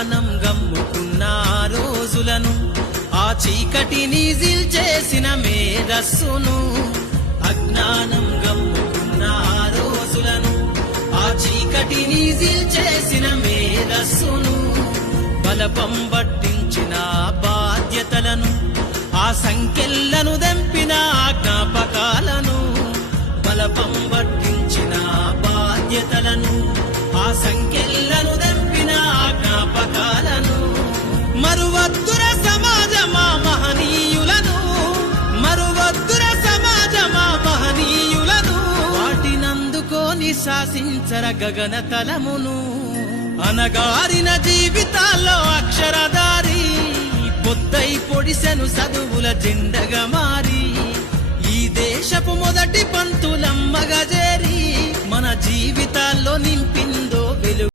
అజ్ఞానం గమ్ముకున్న ఆ రోజులను, ఆ చీకటిని చేసిన మేధస్సును. అజ్ఞానం గమ్ముకున్న ఆ రోజులను, ఆ చీకటిని చేసిన మేధస్సును. బలపం పట్టించిన బాధ్యతలను, ఆ సంఖ్యలను దెంపిన జ్ఞాపకాలను. బలపం పట్టించిన బాధ్యతలను, ఆ సంఖ్యలను దెంపిన జ్ఞాపకాలను. మరువద్దుర సమాజమా మహనీయులను, మరువద్దుర సమాజమా మహనీయులను. వాటినందుకోని శాసించర గగన తలమును. అనగారిన జీవితాల్లో అక్షరధారి, పొద్దై పొడిసెను చదువుల జెండగా మారి. ఈ దేశపు మొదటి పంతులమ్మగా చేరి, మన జీవితాల్లో నింపిందో వెలుగు.